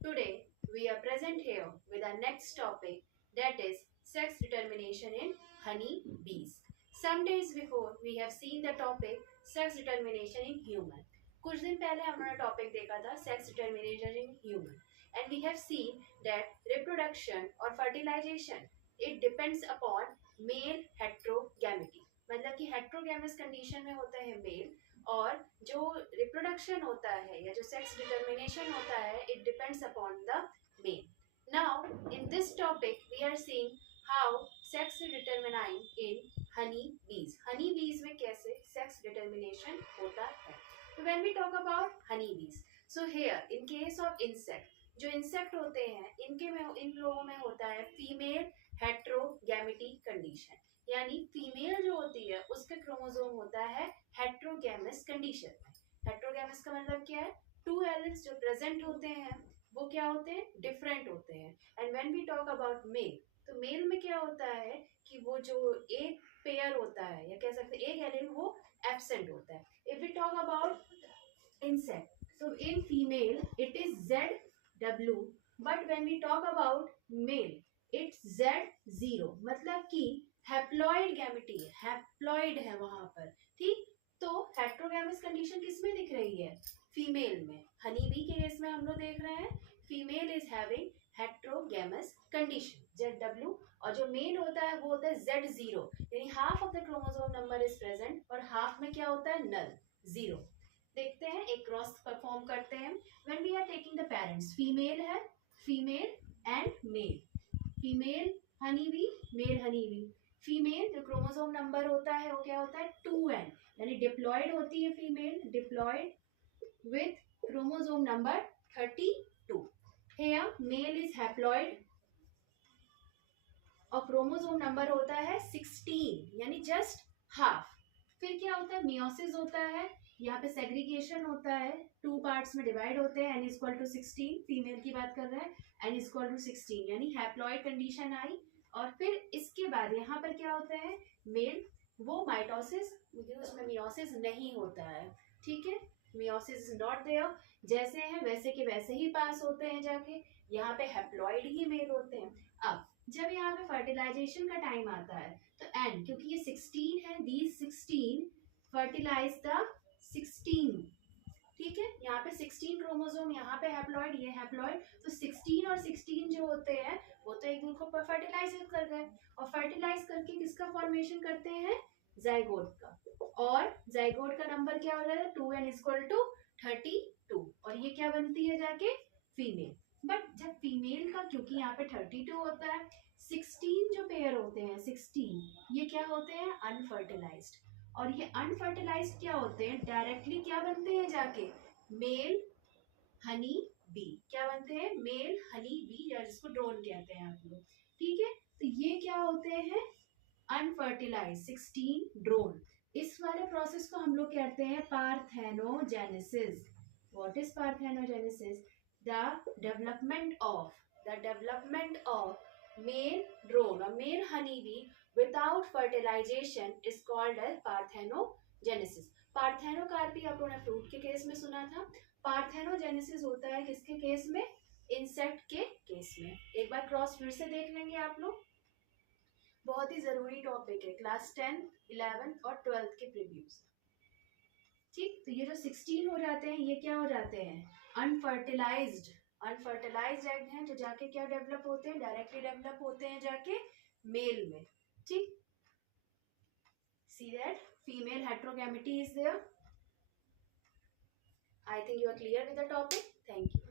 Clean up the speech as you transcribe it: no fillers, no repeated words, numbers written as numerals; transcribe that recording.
Today we are present here with our next topic, that is sex determination in honey bees. Some days before we have seen the topic sex determination in human. कुछ दिन पहले हमने topic देखा था sex determination in human and we have seen that reproduction और fertilisation it depends upon male heterogamety, मतलब कि हेट्रोगैमस condition में होता है मेल, और जो रिप्रोडक्शन होता है या जो सेक्स डिटर्मिनेशन होता है it depends upon the male. Now in this topic we are seeing how sex determining in honey bees में कैसे सेक्स डिटर्मिनेशन होता है. तो when we talk about honey bees, so here in case of insect, जो insect होते हैं इन लोगों में होता है फीमेल हेट्रोगैमिटी कंडीशन, यानी फीमेल जो होती है उसके क्रोमोसोम होता है हेट्रोगैमस कंडीशन में. हेट्रोगैमस का मतलब क्या है? टू एलिल्स जो प्रेजेंट होते हैं वो क्या होते हैं? डिफरेंट होते हैं. And when we talk about male, तो मेल में क्या होता है कि वो जो एक पेयर होता है या कह सकते हैं एक एलिल वो एब्सेंट होता है. If we talk about insect, so in female it is ZW, but when we talk about male it's Z0, मतलब कि हैप्लॉइड गैमेटी है, हैप्लॉइड है वहां पर. ठीक, तो हेट्रोगैमस कंडीशन किस में दिख रही है? फीमेल में. हनी बी के केस में हम लोग देख रहे हैं female is having heterogamous condition ZW, और जो मेल होता है वो होता है Z0, यानी half of the chromosome number is present और हाफ में क्या होता है? Null, zero. देखते हैं, एक क्रॉस परफॉर्म करते हैं. When we are taking the parents, female है, female and male, female honey bee, male honey bee. Female जो क्रोमोसोम नंबर होता है वो क्या होता है? 2n, यानी डिप्लॉयड होती है female, diploid with chromosome number 32. Here male is haploid और क्रोमोसोम नंबर होता है 16, यानी जस्ट हाफ. फिर क्या होता है? मियोसिस होता है, यहाँ पे सेग्रीगेशन होता है, टू पार्ट्स में डिवाइड होते हैं. n इक्वल टू 16, फीमेल की बात कर रहे हैं, n इक्वल टू 16 यानी हैप्लॉइड कंडीशन आई. और फिर इसके बाद यहाँ पर क्या होता है? मेल वो माइटोसिस, लेकिन उसमें मियोसिस नहीं होता है. ठीक है, मियोसिस इज नॉट देयर, जैसे हैं वैसे के वैसे ही पास होते हैं जाके. यहाँ पे हैप्लॉइड ही मेल होते हैं. अब जब यहाँ पे फर्टिलाइजेशन का टाइम आता है तो एन, क्योंकि ये 16 है, दीज 16 फर्टिलाइज द 16. ठीक है, यहाँ पे 16 क्रोमोसोम, यहाँ पे हैप्लॉइड, ये हैप्लॉइड, तो 16 और 16 जो होते हैं वो तो एक दूसरे को फर्टिलाइज कर गए, और फर्टिलाइज करके किसका फॉर्मेशन करते हैं? जाइगोट का. और जाइगोट का नंबर क्या हो जाता है? 2n इक्वल टू 32, और ये क्या बनती है जाके? फीमेल. बट जब फीमेल का, क्योंकि यहाँ पे 32 होता है, 16 जो पेयर होते हैं 16 ये क्या होते हैं? अनफर्टिलाइज्ड. और ये अनफर्टिलाइज्ड क्या होते हैं? डायरेक्टली क्या बनते हैं जाके? Male honey bee. क्या बनते हैं? मेल हनी बी, या जिसको ड्रोन कहते हैं आप लोग. ठीक है, तो ये क्या होते हैं? Unfertilised 16 drone. इस वाले प्रोसेस को हम लोग कहते हैं parthenogenesis. What is parthenogenesis? The development of male drone और male honey bee without fertilisation is called as parthenogenesis. Parthenocarpy आप लोगों ने फ्रूट के केस में सुना था. पार्थेनोजेनेसिस होता है किसके केस में? इंसेक्ट के केस में. एक बार क्रॉस फिर से देख लेंगे आप लोग, बहुत ही जरूरी टॉपिक है क्लास 10th, 11th और 12th के प्रीव्यूज. ठीक, तो ये जो 16 हो जाते हैं ये क्या हो जाते हैं? अनफर्टिलाइज्ड. अनफर्टिलाइज्ड एग हैं जो जाके क्या डेवलप होते हैं? डायरेक्टली डेवलप होते हैं जाके मेल में. ठीक, see that female heterogamety is there. I think you are clear with the topic. Thank you.